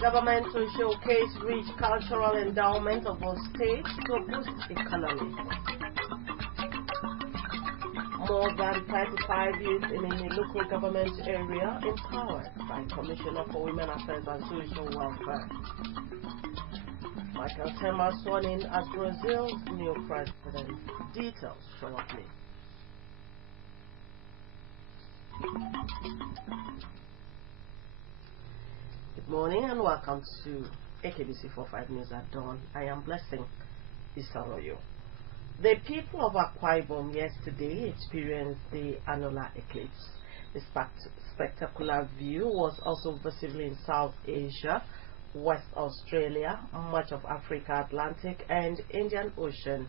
Government to showcase rich cultural endowment of our state to boost economy. More than 35 youth in a local government area empowered by Commissioner for Women Affairs and Social Welfare. Michael Temer sworn in as Brazil's new president. Details shortly. Good morning and welcome to AKBC 45 News at Dawn. I am Blessing Isoroyo. The people of Akwa Ibom yesterday experienced the annular eclipse. The spectacular view was also visible in South Asia, West Australia, much of Africa, Atlantic and Indian Ocean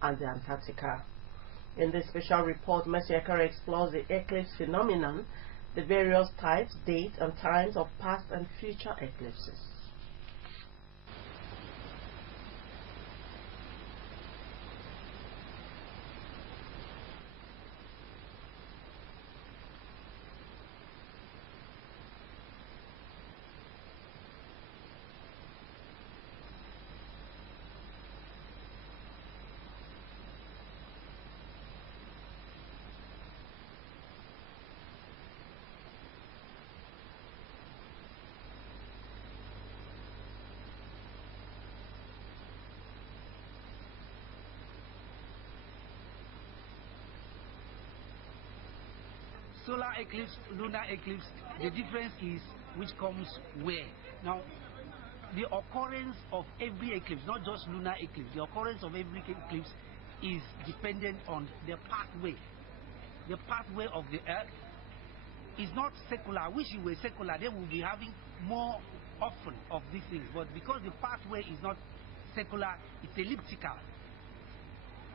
and the Antarctica. In this special report, Mercy Ekere explores the eclipse phenomenon, the various types, dates, and times of past and future eclipses. Solar eclipse, lunar eclipse, the difference is which comes where. Now, the occurrence of every eclipse, not just lunar eclipse, the occurrence of every eclipse is dependent on the pathway. The pathway of the earth is not secular. I wish it were secular, they will be having more often of these things. But because the pathway is not secular, it's elliptical.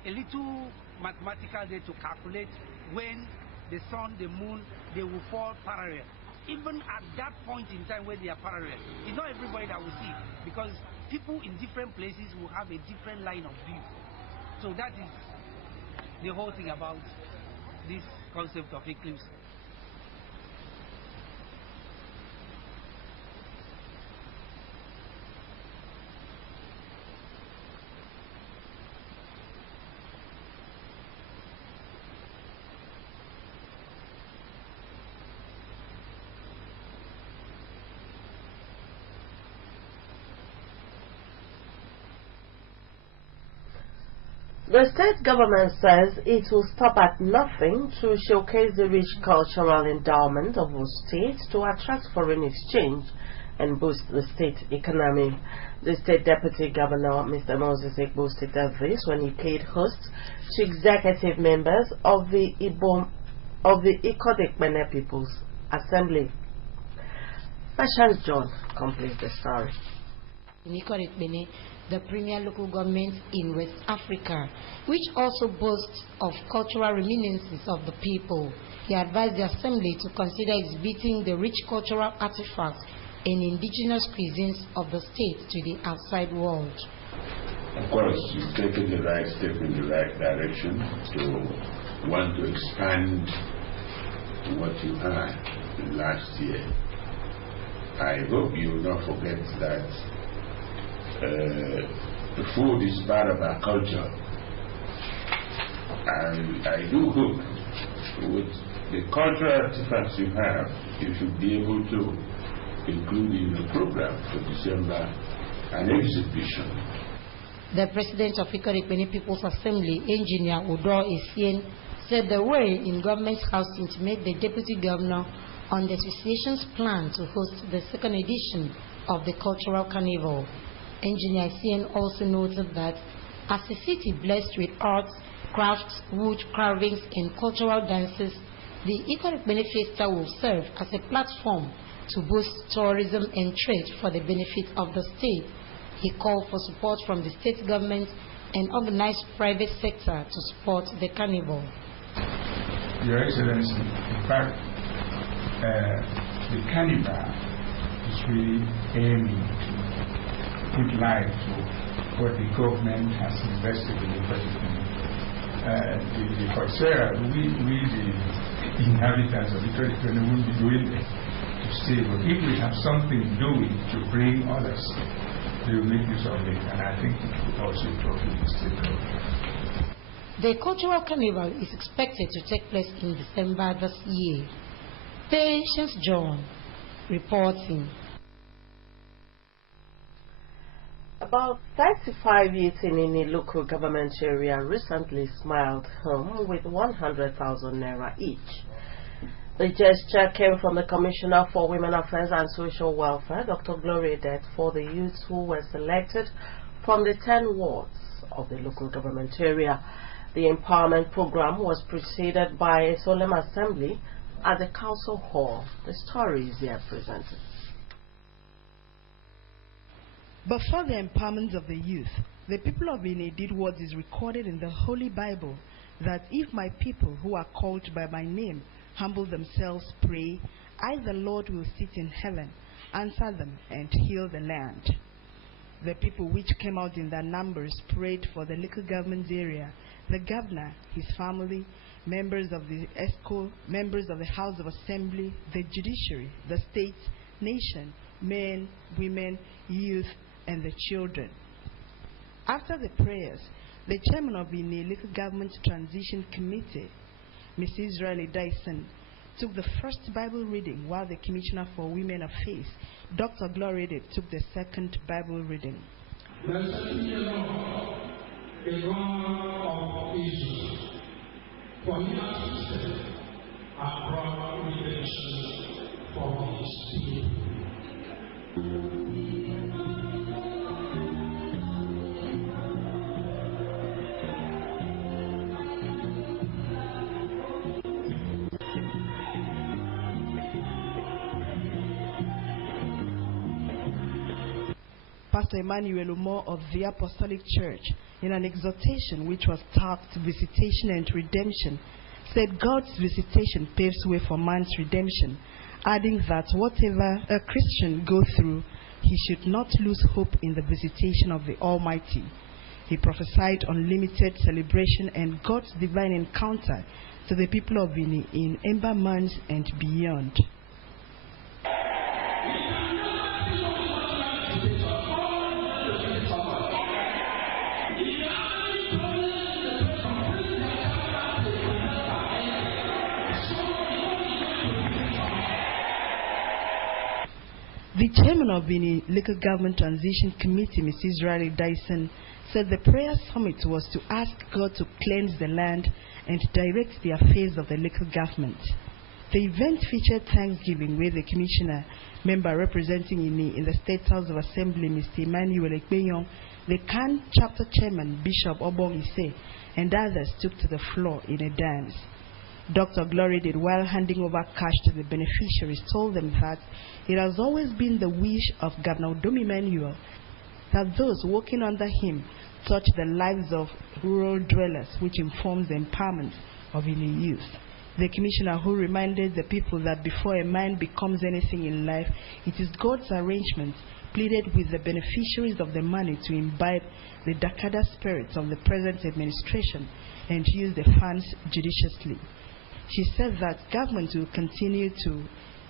A little mathematical there to calculate when the sun, the moon, they will fall parallel. Even at that point in time where they are parallel, it's not everybody that will see it, because people in different places will have a different line of view. So that is the whole thing about this concept of eclipse. The state government says it will stop at nothing to showcase the rich cultural endowment of our state to attract foreign exchange and boost the state economy. The state deputy governor, Mr. Moses Igbo, stated this when he paid host to executive members of the Ikot-Ekpene People's Assembly. Fashion John completes the story. Ikot-Ekpene, the premier local government in West Africa, which also boasts of cultural reminiscences of the people. He advised the assembly to consider exhibiting the rich cultural artifacts and indigenous cuisines of the state to the outside world. Of course, you've taken the right step in the right direction to want to expand what you had last year. I hope you will not forget that the food is part of our culture, and I do hope with the cultural artifacts you have, you should be able to include in the program for December an exhibition. The president of Ikot-Ekpene People's Assembly, Engineer Udo Essien, said the way in government house intimated the deputy governor on the association's plan to host the second edition of the Cultural Carnival. Engineer Essien also noted that as a city blessed with arts, crafts, wood carvings, and cultural dances, the Ikot Ekpene Fiesta will serve as a platform to boost tourism and trade for the benefit of the state. He called for support from the state government and organized private sector to support the carnival. Your Excellency, in fact, the carnival is really aiming to put light to what the government has invested in the president. The Coursera, we the inhabitants of the country will be doing it to stay. But if we have something doing to bring others, they will make use of it, and I think it will also profit the state government. The cultural carnival is expected to take place in December this year. Patience John reporting. About 35 youths in a local government area recently smiled home with 100,000 naira each. The gesture came from the Commissioner for Women Affairs and Social Welfare, Dr. Gloria Det, for the youths who were selected from the 10 wards of the local government area. The empowerment program was preceded by a solemn assembly at the council hall. The story is here presented. But for the empowerment of the youth, the people of Benin did what is recorded in the Holy Bible, that if my people who are called by my name humble themselves, pray, I the Lord will sit in heaven, answer them, and heal the land. The people which came out in their numbers prayed for the local government area, the governor, his family, members of the ESCO, members of the House of Assembly, the judiciary, the state, nation, men, women, youth, and the children. After the prayers, the chairman of the Local Government Transition Committee, Ms. Israeli Dyson, took the first Bible reading, while the Commissioner for Women Affairs, Dr. Gloria Det, took the second Bible reading. Blessed be the Lord, the God of Israel, for he has visited and brought redemption for his people. Pastor Emmanuel Umo of the Apostolic Church, in an exhortation which was tagged Visitation and Redemption, said God's visitation paves way for man's redemption, adding that whatever a Christian goes through, he should not lose hope in the visitation of the Almighty. He prophesied unlimited celebration and God's divine encounter to the people of Benin in ember months and beyond. The chairman of the Local Government Transition Committee, Ms. Israeli Dyson, said the prayer summit was to ask God to cleanse the land and direct the affairs of the local government. The event featured Thanksgiving, where the commissioner, member representing in the State House of Assembly, Mr. Emmanuel Ekpenyong, the CAN chapter chairman, Bishop Obong Ise, and others took to the floor in a dance. Dr. Gloria Det, while handing over cash to the beneficiaries, told them that it has always been the wish of Governor Udom Emmanuel that those working under him touch the lives of rural dwellers, which informs the empowerment of the youth. The commissioner, who reminded the people that before a man becomes anything in life, it is God's arrangement, pleaded with the beneficiaries of the money to imbibe the Dakada spirits of the present administration and use the funds judiciously. She said that government will continue to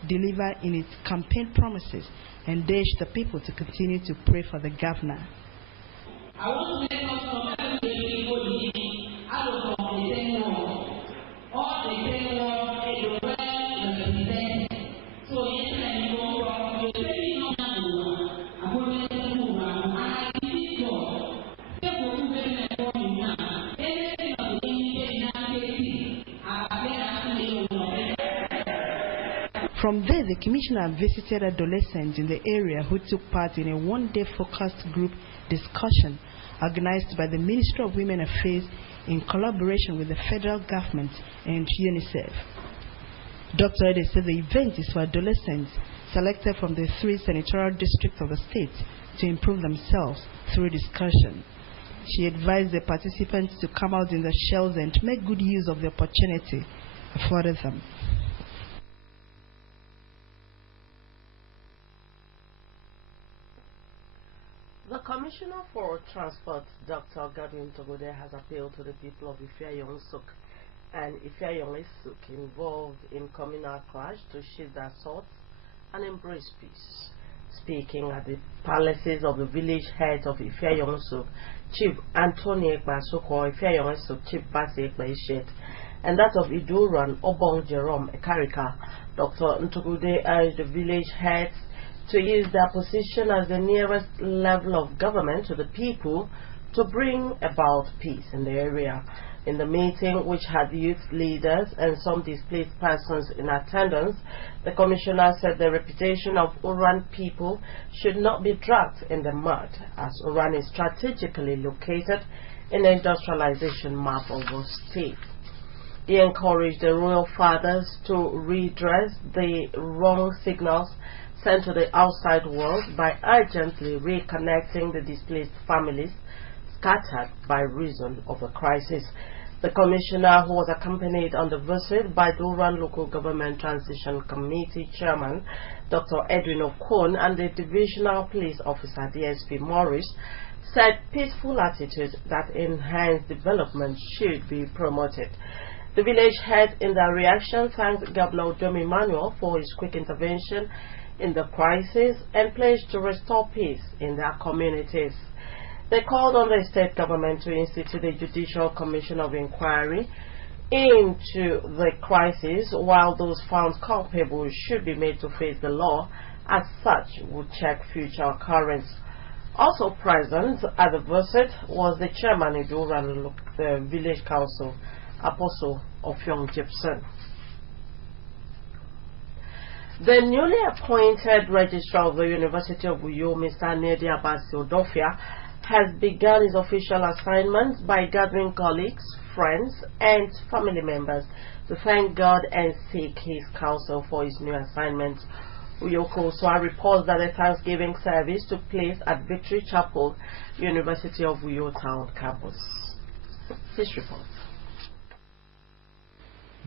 deliver in its campaign promises and urged the people to continue to pray for the governor. I want to make us know that the people out of the 10 words, all the 10 words everywhere represented. So yes, I know you're very normal. I'm going to move around. I see God. People who very important now. Anything of the enemy From there, the commissioner visited adolescents in the area who took part in a one-day focused group discussion organized by the Ministry of Women Affairs in collaboration with the federal government and UNICEF. Dr. Ede said the event is for adolescents selected from the 3 senatorial districts of the state to improve themselves through discussion. She advised the participants to come out in the shells and make good use of the opportunity afforded them. The Commissioner for Transport, Dr. Godwin Togode, has appealed to the people of Ifeanyi-Nsuk and Ifeanyi-Nsuk involved in communal clash to sheathe their swords and embrace peace. Speaking at the palaces of the village heads of Ifeanyi-Nsuk, Chief Anthony Ekpasoko, Ifeanyi-Nsuk Chief Basi Ekpaishet, and that of Iduran Obong Jerome Ekarika, Dr. Ntogode urged the village heads to use their position as the nearest level of government to the people to bring about peace in the area. In the meeting, which had youth leaders and some displaced persons in attendance, the Commissioner said the reputation of Uran people should not be dragged in the mud, as Uran is strategically located in the industrialization map of the state. He encouraged the royal fathers to redress the wrong signals sent to the outside world by urgently reconnecting the displaced families scattered by reason of the crisis. The Commissioner, who was accompanied on the visit by the Uran Local Government Transition Committee Chairman, Dr. Edwin Okon, and the Divisional Police Officer, DSP Morris, said peaceful attitudes that enhance development should be promoted. The village head, in their reaction, thanked Governor Domi Manuel for his quick intervention in the crisis and pledged to restore peace in their communities. They called on the state government to institute a judicial commission of inquiry into the crisis, while those found culpable should be made to face the law, as such would check future occurrence. Also present at the visit was the chairman of the village council, Apostle Ofyong Gibson. The newly appointed registrar of the University of Uyo, Mr. Nedi Abasi Odofia, has begun his official assignments by gathering colleagues, friends, and family members to thank God and seek His counsel for his new assignments. Uyoko Soa reports that a Thanksgiving service took place at Victory Chapel, University of Uyo Town campus. This report.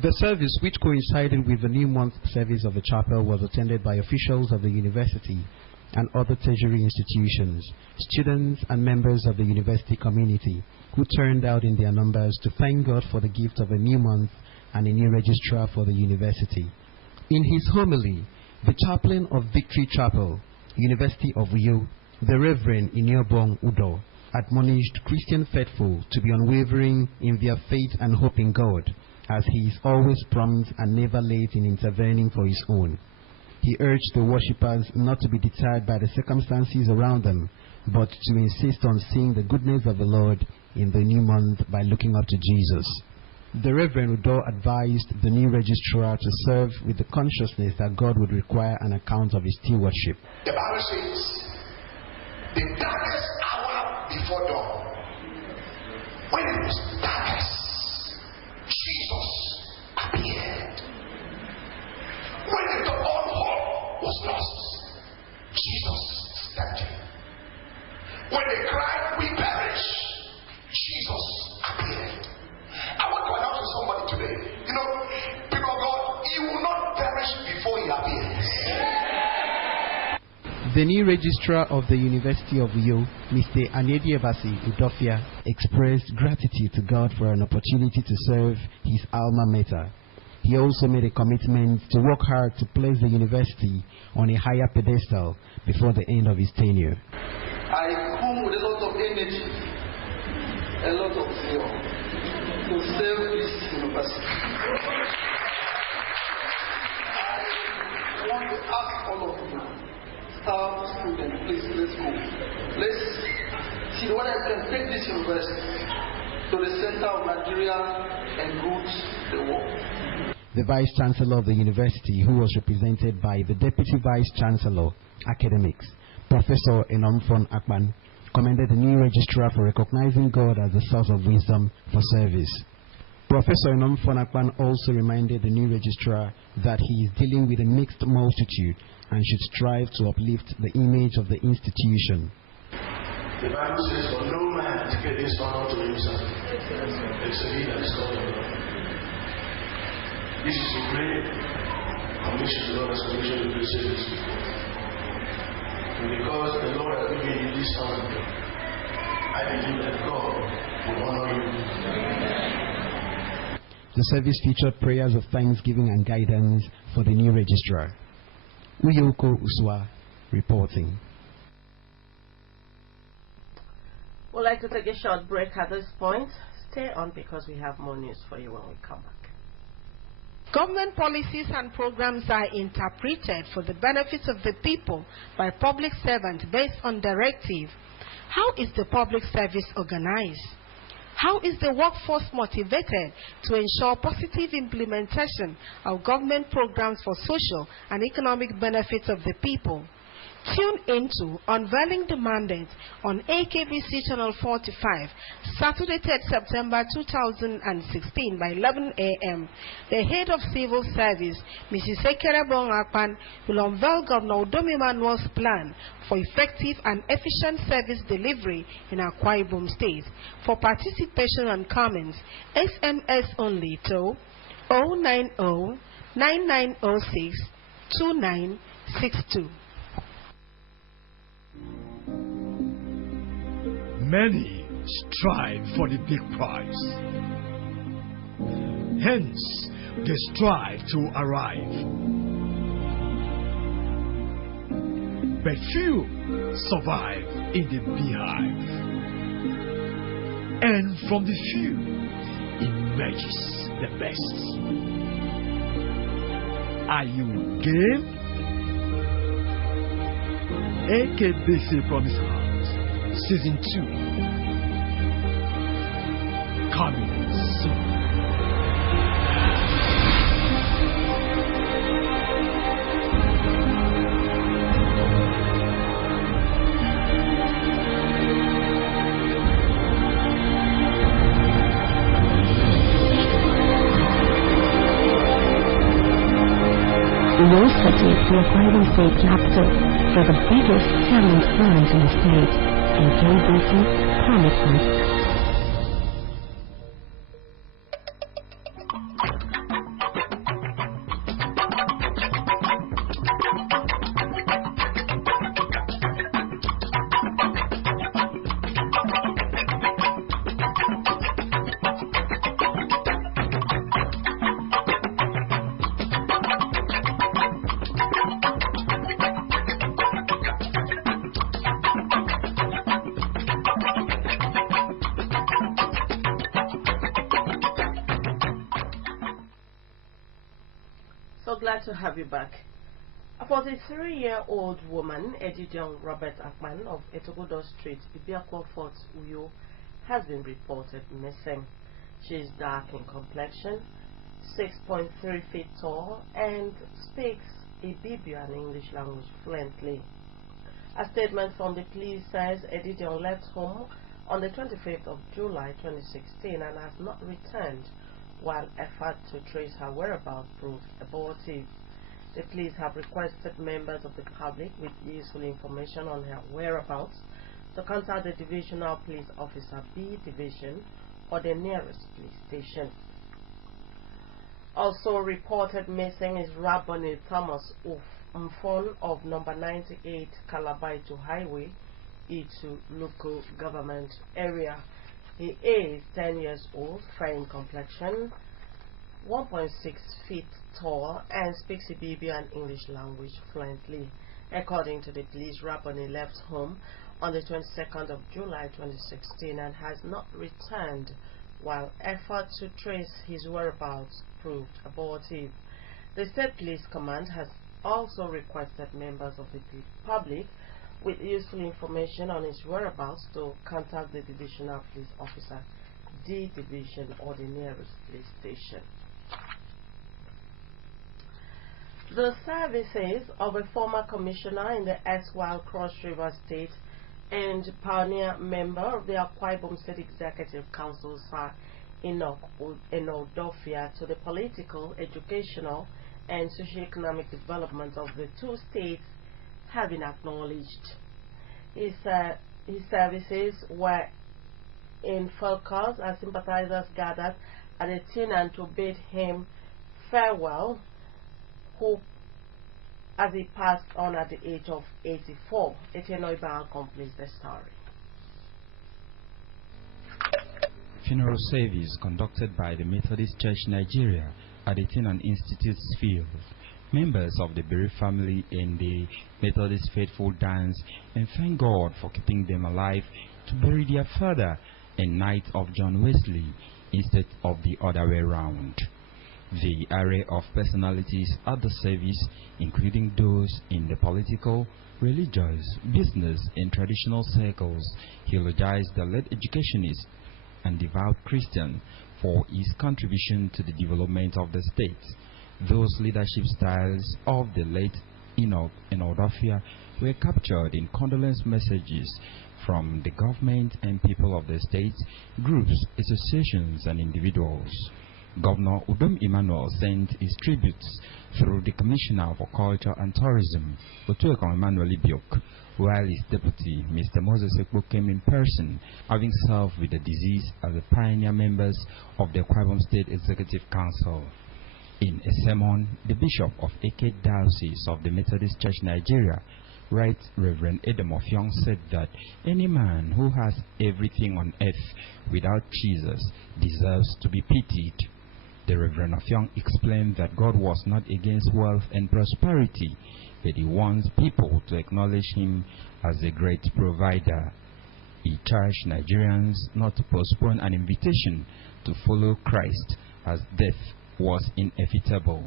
The service, which coincided with the new month service of the chapel, was attended by officials of the university and other tertiary institutions, students and members of the university community, who turned out in their numbers to thank God for the gift of a new month and a new registrar for the university. In his homily, the chaplain of Victory Chapel, University of Uyo, the Reverend Iniobong Udo, admonished Christian faithful to be unwavering in their faith and hope in God, as he is always prompt and never late in intervening for his own. He urged the worshippers not to be deterred by the circumstances around them, but to insist on seeing the goodness of the Lord in the new month by looking up to Jesus. The Reverend Udo advised the new registrar to serve with the consciousness that God would require an account of his stewardship. The Bible says, the darkest hour before dawn, when it was darkest, Jesus appeared. When the whole hall was lost, Jesus stepped in. When they cried, we perish, Jesus appeared. I want to announce to somebody today, people of God, you will not perish before he appears. The new registrar of the University of Uyo, Mr. Anedi Abasi Udofia, expressed gratitude to God for an opportunity to serve his alma mater. He also made a commitment to work hard to place the university on a higher pedestal before the end of his tenure. I come with a lot of energy, a lot of zeal to serve this university. I want to ask all of you, staff, students, please, let's go. Let's see whether I can take this university to the center of Nigeria and root the world. The Vice Chancellor of the university, who was represented by the Deputy Vice Chancellor, Academics, Professor Enomfon Akpan, commended the new registrar for recognizing God as the source of wisdom for service. Professor Enom Fonakpan also reminded the new registrar that he is dealing with a mixed multitude and should strive to uplift the image of the institution. The Bible says, for no man taketh this honor to himself, except he that is called of God. This is a great commission the Lord has commissioned you to say this before. And because the Lord has given you this honor, I believe that God will honor you. The service featured prayers of thanksgiving and guidance for the new registrar. Uyoko Uswa reporting. We'd like to take a short break at this point. Stay on because we have more news for you when we come back. Government policies and programs are interpreted for the benefits of the people by public servants based on directive. How is the public service organized? How is the workforce motivated to ensure positive implementation of government programs for social and economic benefits of the people? Tune into Unveiling the Mandate on AKBC Channel 45, Saturday 3rd September 2016 by 11 a.m. The head of civil service, Mrs. Sekere Akpan, will unveil Governor Udomi Manuel's plan for effective and efficient service delivery in Akwa Ibom State. For participation and comments, SMS only to 090 9906 2962. Many strive for the big prize. Hence, they strive to arrive. But few survive in the beehive. And from the few emerges the best. Are you game? AKBC Promise House Season 2 coming soon. Your city, the Akwa Ibom State capital, for the biggest talent brand in the state, AKBC Promises. Glad to have you back. A 43-year-old woman, Edidion Robert Akman of Etogodo Street, Ibiakwa Fort, Uyo, has been reported missing. She is dark in complexion, 6.3 feet tall, and speaks Ibibio and English language fluently. A statement from the police says Edidion left home on the 25th of July 2016 and has not returned, while effort to trace her whereabouts proved abortive. The police have requested members of the public with useful information on her whereabouts to contact the Divisional Police Officer B Division or the nearest police station. Also reported missing is Raboni Thomas Mfon of number 98 Kalabaitu Highway, Itu local government area. He is 10 years old, fair in complexion, 1.6 feet tall, and speaks Ibibio and English language fluently. According to the police, Raboni left home on the 22nd of July 2016 and has not returned, while efforts to trace his whereabouts proved abortive. The State Police Command has also requested members of the public with useful information on his whereabouts to contact the Divisional Police Officer D Division or the nearest police station. The services of a former commissioner in the erstwhile Cross River State and pioneer member of the Akwa Ibom State Executive Council, Sir Enoch Udofia, to the political, educational, and socio-economic development of the two states have been acknowledged. His services were in focus as sympathizers gathered at the Tinan to bid him farewell, as he passed on at the age of 84. Etienne Oibang completes the story. Funeral service conducted by the Methodist Church Nigeria at the Tinan Institute's field. Members of the Berry family and the Methodist faithful dance and thank God for keeping them alive to bury their father and Knight of John Wesley instead of the other way round. The array of personalities at the service, including those in the political, religious, business, and traditional circles, eulogized the late educationist and devout Christian for his contribution to the development of the state. Those leadership styles of the late Enoch and Udofia were captured in condolence messages from the government and people of the state, groups, associations, and individuals. Governor Udom Emmanuel sent his tributes through the Commissioner for Culture and Tourism, Otuekon Emmanuel Ibiok, while his deputy, Mr. Moses Ekpo, came in person, having served with the disease as the pioneer members of the Akwa Ibom State Executive Council. In a sermon, the Bishop of Eke Diocese of the Methodist Church Nigeria, Right Reverend Edom Ofyong, said that any man who has everything on earth without Jesus deserves to be pitied. The Reverend Ofyong explained that God was not against wealth and prosperity, but he wants people to acknowledge him as a great provider. He charged Nigerians not to postpone an invitation to follow Christ as death was inevitable.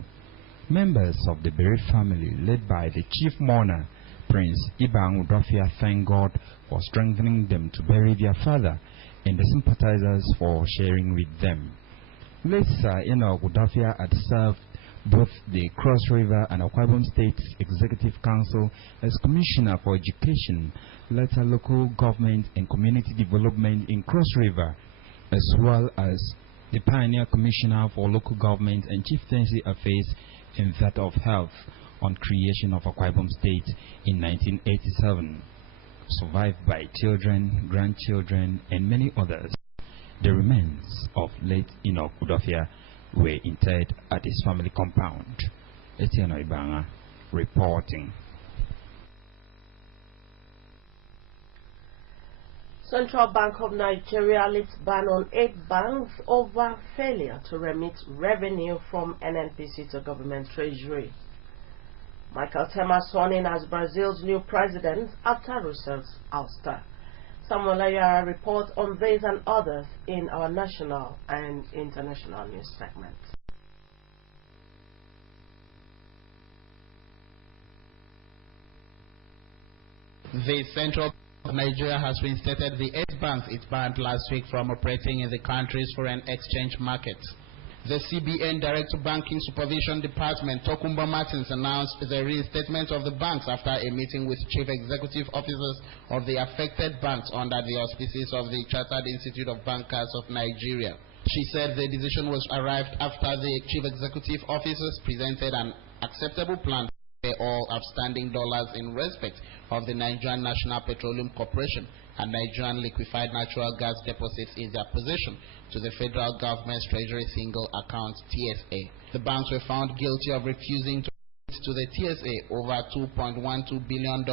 Members of the Berry family, led by the chief mourner, Prince Ibang Udofia, thank God for strengthening them to bury their father and the sympathizers for sharing with them. Later, Enoch Udofia had served both the Cross River and Akwa Ibom State Executive Council as Commissioner for Education, later Local Government and Community Development in Cross River, as well as the Pioneer Commissioner for Local Government and Chieftaincy Affairs and that of Health on creation of Akwa Ibom State in 1987. Survived by children, grandchildren, and many others, the remains of late Enoch Udofia were interred at his family compound. Etienne Oibang reporting. Central Bank of Nigeria lifts ban on 8 banks over failure to remit revenue from NNPC to government treasury. Michael Temer sworn in as Brazil's new president after Rousseff's ouster. Samuel Ayara reports on these and others in our national and international news segment. The Central Bank of Nigeria has reinstated the 8 banks it banned last week from operating in the country's foreign exchange market. The CBN Director Banking Supervision Department, Tokumba Martins, announced the reinstatement of the banks after a meeting with chief executive officers of the affected banks under the auspices of the Chartered Institute of Bankers of Nigeria. She said the decision was arrived after the chief executive officers presented an acceptable plan to pay all outstanding dollars in respect of the Nigerian National Petroleum Corporation and Nigerian liquefied natural gas deposits in their possession to the federal government's Treasury Single Account TSA. The banks were found guilty of refusing to pay to the TSA over $2.12 billion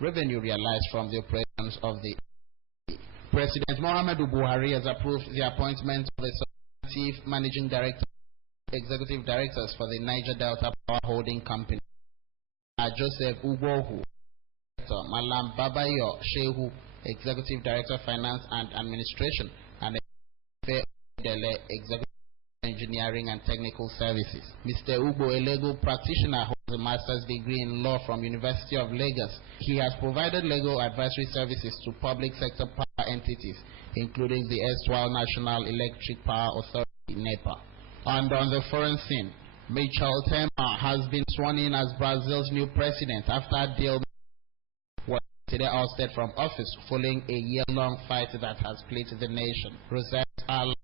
revenue realized from the operations of the President Muhammadu Buhari has approved the appointment of the Chief Managing Director, Executive Directors for the Niger Delta Power Holding Company, Joseph Ugwohu, Malam Babayo Shehu, Executive Director of Finance and Administration, and Dele, Executive Engineering and Technical Services. Mr. Ugo, a legal practitioner, holds a master's degree in law from University of Lagos. He has provided legal advisory services to public sector power entities, including the erstwhile National Electric Power Authority, NEPA. And on the foreign scene, Michel Temer has been sworn in as Brazil's new president after deal was today ousted from office following a year-long fight that has split the nation. Rousseff allowed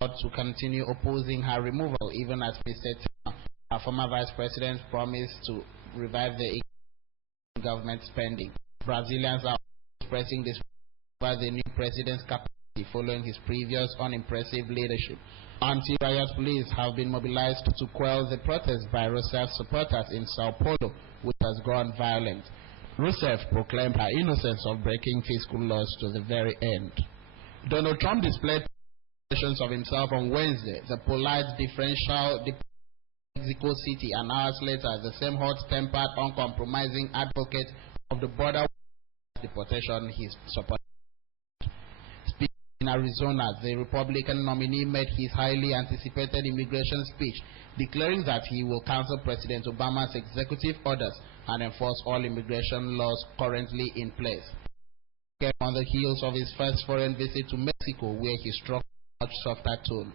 to continue opposing her removal even as Mr. Temer, her former vice president, promised to revive the government spending. Brazilians are expressing this over the new president's capacity following his previous unimpressive leadership. Anti-riot police have been mobilized to quell the protest by Rousseff supporters in Sao Paulo, which has gone violent. Rousseff proclaimed her innocence of breaking fiscal laws to the very end. Donald Trump displayed versions of himself on Wednesday, the polite differential Mexico City, and hours later, the same hot-tempered, uncompromising advocate of the border deportation he supported. Speaking in Arizona, the Republican nominee made his highly anticipated immigration speech, declaring that he will cancel President Obama's executive orders and enforce all immigration laws currently in place. On the heels of his first foreign visit to Mexico, where he struck a much softer tone.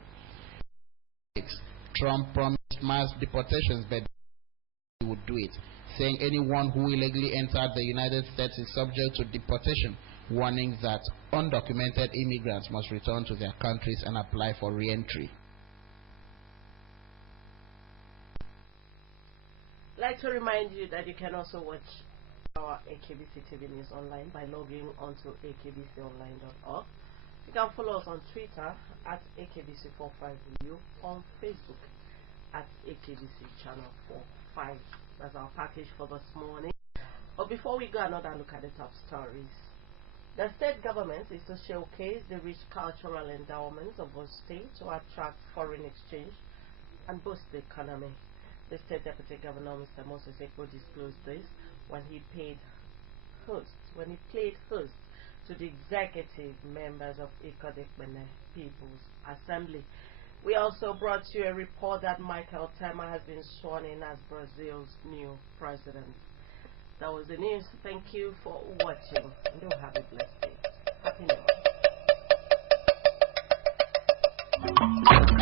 Trump promised mass deportations, but he would do it, saying anyone who illegally entered the United States is subject to deportation, warning that undocumented immigrants must return to their countries and apply for re-entry. I'd like to remind you that you can also watch our AKBC TV News online by logging onto akbconline.org. You can follow us on Twitter at AKBC45U, on Facebook at AKBC Channel 45. That's our package for this morning. But before we go, another look at the top stories. The state government is to showcase the rich cultural endowments of our state to attract foreign exchange and boost the economy. The state deputy governor, Mr. Moses Ekpo, disclosed this when he played host to the executive members of Ikot-Ekpene People's Assembly. We also brought you a report that Michael Temer has been sworn in as Brazil's new president. That was the news. Thank you for watching. Do have a blessed day. Happy New Year.